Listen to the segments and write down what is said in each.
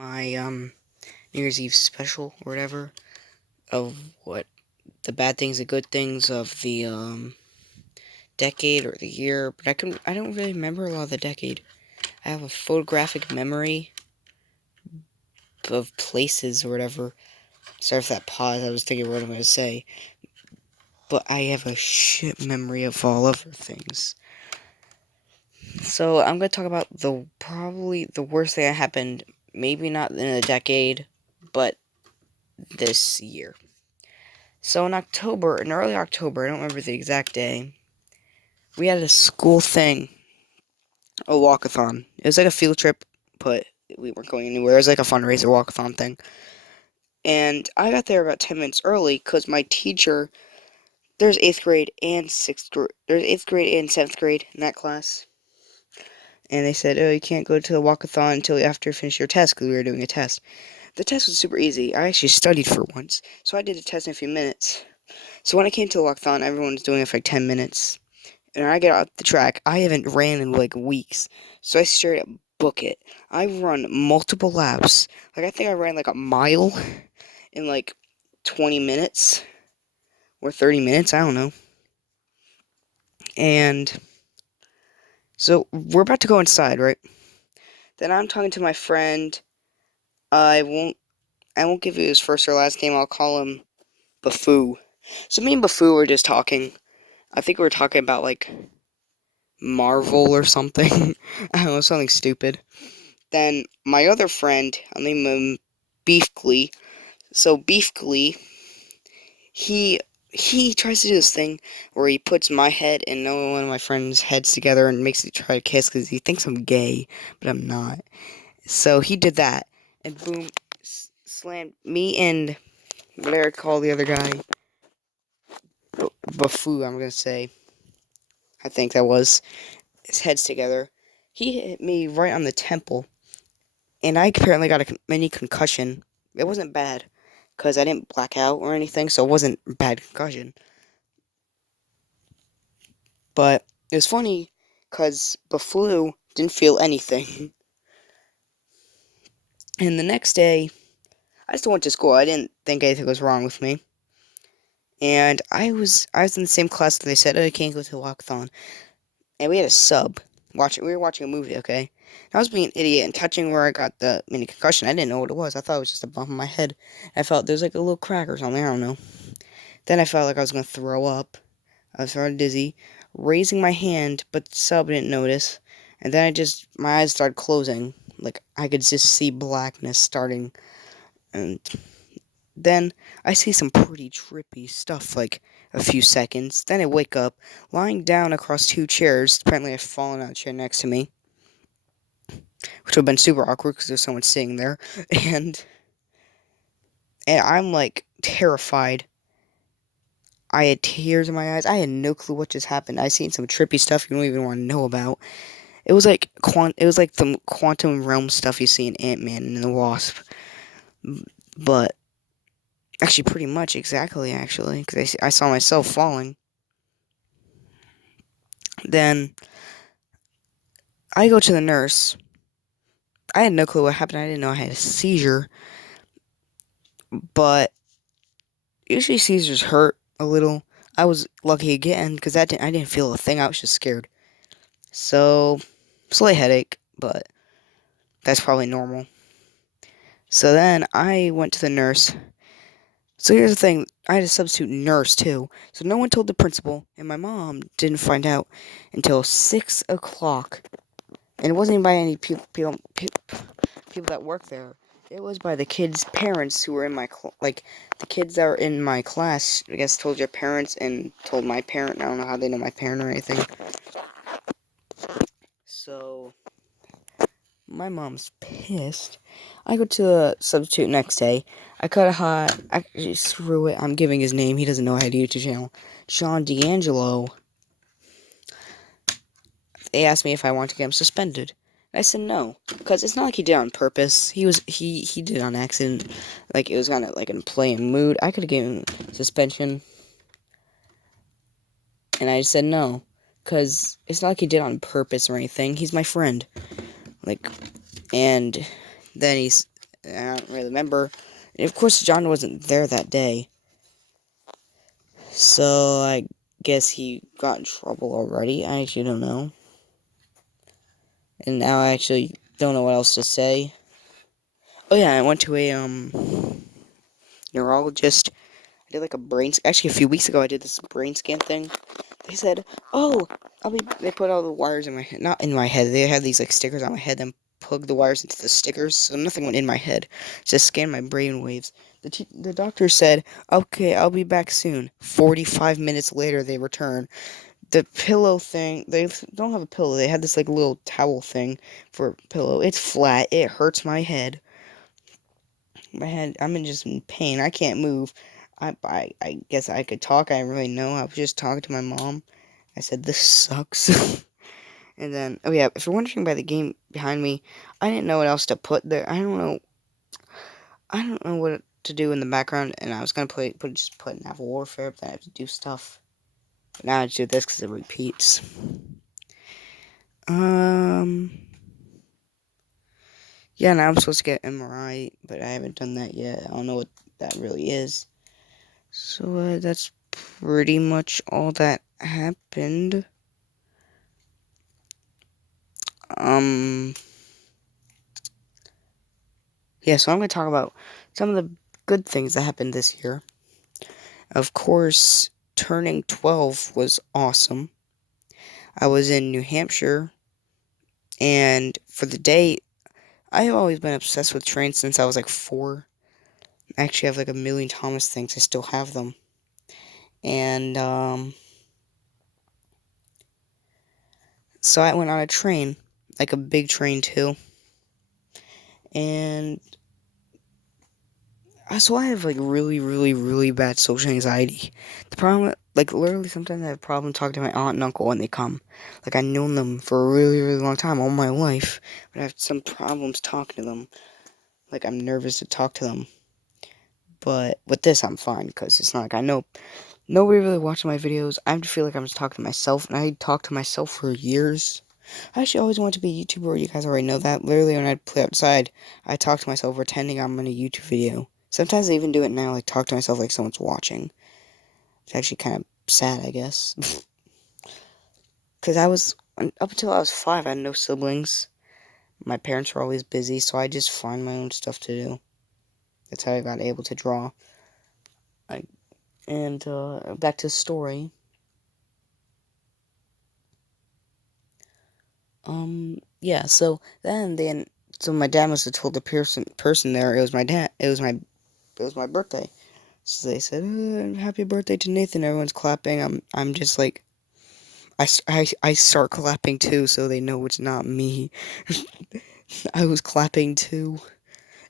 my New Year's Eve special or whatever of what the bad things, the good things of the decade or the year, but I don't really remember a lot of the decade. I have a photographic memory of places or whatever. Sorry for that pause. I was thinking what I'm gonna say, but I have a shit memory of all other things. So I'm gonna talk about the probably the worst thing that happened. Maybe not in a decade, but this year. So in early October, I don't remember the exact day, we had a school thing, a walkathon. It was like a field trip, but we weren't going anywhere. It was like a fundraiser walkathon thing. And I got there about 10 minutes early because my teacher, there's 8th grade and 6th grade, there's 8th grade and 7th grade in that class. And they said, oh, you can't go to the walkathon until after you finish your test because we were doing a test. The test was super easy. I actually studied for once. So I did a test in a few minutes. So when I came to the walkathon, everyone was doing it for like 10 minutes. And when I get off the track, I haven't ran in like weeks. So I straight up book it. I run multiple laps. Like I think I ran like a mile in like 20 minutes or 30 minutes, I don't know. And so we're about to go inside, right? Then I'm talking to my friend. I won't give you his first or last name. I'll call him Bafoo. So me and Bafoo were just talking. I think we were talking about like Marvel or something. I don't know, something stupid. Then my other friend, I'll name him Beefglee. So Beefglee, he tries to do this thing where he puts my head and another one of my friends' heads together and makes it try to kiss because he thinks I'm gay, but I'm not. So he did that, and boom, slammed me and whatever I call the other guy, Bafoo, I'm gonna say. I think that was his heads together. He hit me right on the temple, and I apparently got a mini concussion. It wasn't bad, because I didn't black out or anything, so it wasn't a bad concussion. But it was funny, because Baflu didn't feel anything. And the next day, I still went to school. I didn't think anything was wrong with me. And I was in the same class that they said, oh, I can't go to the walkathon. And we had a sub. We were watching a movie, okay? And I was being an idiot and touching where I got the mini concussion. I didn't know what it was. I thought it was just a bump in my head. I felt there was like a little crack or something. I don't know. Then I felt like I was going to throw up. I was sort of dizzy, raising my hand, but the sub didn't notice. And then my eyes started closing. Like, I could just see blackness starting. And then I see some pretty trippy stuff, like a few seconds. Then I wake up, lying down across two chairs. Apparently, I've fallen out of the chair next to me, which would have been super awkward because there's someone sitting there. And, and I'm like terrified. I had tears in my eyes. I had no clue what just happened. I seen some trippy stuff you don't even want to know about. It was like the quantum realm stuff you see in Ant-Man and the Wasp. But actually, pretty much exactly. Actually, because I saw myself falling. Then I go to the nurse. I had no clue what happened. I didn't know I had a seizure. But usually seizures hurt a little. I was lucky again because I didn't feel a thing. I was just scared. So slight headache, but that's probably normal. So then I went to the nurse. So here's the thing, I had a substitute nurse too. So no one told the principal, and my mom didn't find out until 6 o'clock. And it wasn't even by any people that work there. It was by the kids' parents who were in like, the kids that were in my class, I guess, told your parents and told my parent. I don't know how they know my parent or anything. So my mom's pissed. I go to the substitute next day. I cut a hot. Actually, screw it. I'm giving his name. He doesn't know how to YouTube channel. Sean D'Angelo. They asked me if I wanted to get him suspended. I said no, because it's not like he did it on purpose. He did it on accident. Like, it was kind of like in play and mood. I could have given him suspension. And I just said no, because it's not like he did it on purpose or anything. He's my friend. Like, and then I don't really remember. And of course, John wasn't there that day. So I guess he got in trouble already. I actually don't know. And now I actually don't know what else to say. Oh yeah, I went to a neurologist. I did like a actually a few weeks ago I did this brain scan thing. They said, "Oh, they put all the wires in my head, not in my head. They had these like stickers on my head, then plug the wires into the stickers, so nothing went in my head. Just scanned my brain waves." The doctor said, "Okay, I'll be back soon." 45 minutes later, they return. The pillow thing, they don't have a pillow. They had this like little towel thing for a pillow. It's flat. It hurts my head. My head, I'm just in pain. I can't move. I guess I could talk. I didn't really know. I was just talking to my mom. I said, "This sucks." And then, oh yeah, if you're wondering by the game behind me, I didn't know what else to put there. I don't know what to do in the background, and I was gonna just put Naval Warfare, but then I have to do stuff. But now I just do this because it repeats. Um, yeah, now I'm supposed to get MRI, but I haven't done that yet. I don't know what that really is. So that's pretty much all that happened. Um, yeah, so I'm going to talk about some of the good things that happened this year. Of course, turning 12 was awesome. I was in New Hampshire, and for the day, I have always been obsessed with trains since I was like 4. I actually have like a million Thomas things. I still have them. And, so I went on a train, like a big train too. And so I have like really, really, really bad social anxiety. The problem, like literally, sometimes I have a problem talking to my aunt and uncle when they come. Like I've known them for a really, really long time, all my life, but I have some problems talking to them. Like I'm nervous to talk to them. But with this, I'm fine because it's not like I know nobody really watching my videos. I feel like I'm just talking to myself, and I talked to myself for years. I actually always wanted to be a YouTuber. You guys already know that. Literally, when I play outside, I talk to myself pretending I'm in a YouTube video. Sometimes I even do it now, like talk to myself like someone's watching. It's actually kind of sad, I guess. Because up until I was 5, I had no siblings. My parents were always busy, so I just find my own stuff to do. That's how I got able to draw. And back to the story. Yeah, so my dad must have told the person there it was my dad, it was my birthday. So they said, "Happy birthday to Nathan." Everyone's clapping. I'm just like, I start clapping too, so they know it's not me. I was clapping too.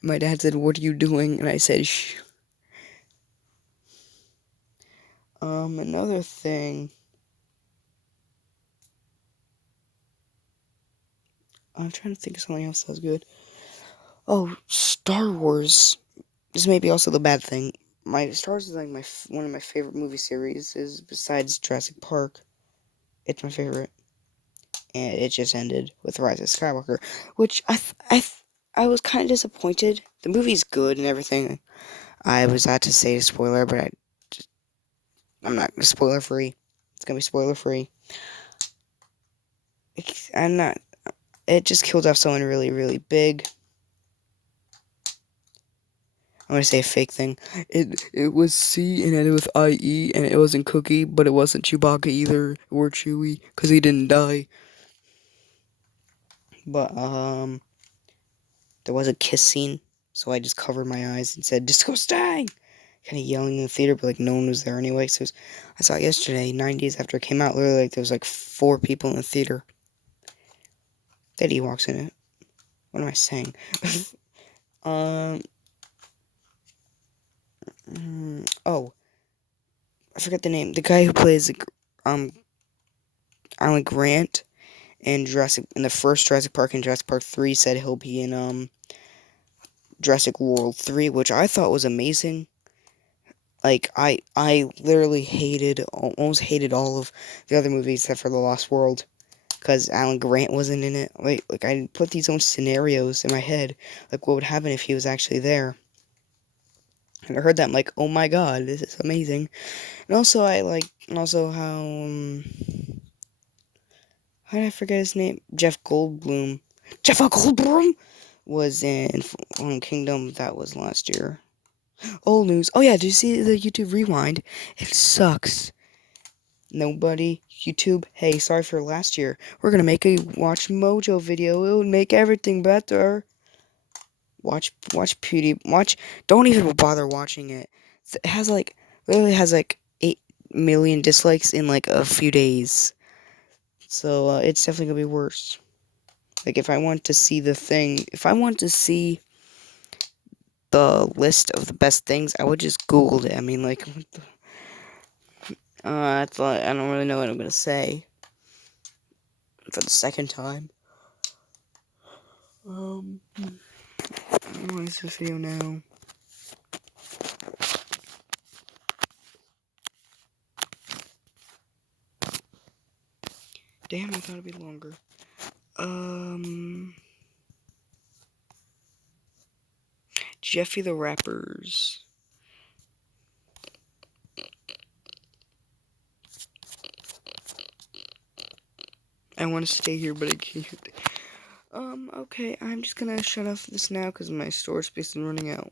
My dad said, "What are you doing?" And I said, "Shh." Another thing. I'm trying to think of something else that was good. Oh, Star Wars. This may be also the bad thing. My Star Wars is like one of my favorite movie series. Is besides Jurassic Park. It's my favorite, and it just ended with Rise of Skywalker, which I was kind of disappointed. The movie's good and everything. I was about to say a spoiler, but I'm not spoiler free. It's gonna be spoiler free. I'm not. It just killed off someone really, really big. I'm gonna say a fake thing. It was C and ended with IE, and it wasn't Cookie, but it wasn't Chewbacca either, or Chewie, because he didn't die. But there was a kiss scene, so I just covered my eyes and said, "Disgusting!" Kind of yelling in the theater, but like no one was there anyway. So I saw it yesterday, 9 days after it came out. Literally, like there was like 4 people in the theater. That Ewok's in it. What am I saying? um. Oh, I forget the name. The guy who plays um Alan Grant in the first Jurassic Park and Jurassic Park 3 said he'll be in Jurassic World 3, which I thought was amazing. Like I literally almost hated all of the other movies except for The Lost World. because Alan Grant wasn't in it. Like I put these own scenarios in my head, like what would happen if he was actually there. And I heard that, I'm like, oh my god, this is amazing. And also, and also how did I forget his name? Jeff Goldblum. Jeff Goldblum was in Kingdom. That was last year. Old news. Oh yeah, did you see the YouTube Rewind? It sucks. Nobody. YouTube, hey, sorry for last year. We're gonna make a Watch Mojo video. It would make everything better. Watch don't even bother watching it. It has literally has 8 million dislikes in like a few days. So it's definitely gonna be worse. Like if I want to see if I want to see the list of the best things, I would just Google it. I mean, like, what the, I don't really know what I'm gonna say for the second time. What is this video now? Damn, I thought it'd be longer. Jeffy the Rappers. I want to stay here, but I can't. Okay, I'm just gonna shut off this now because my storage space is running out.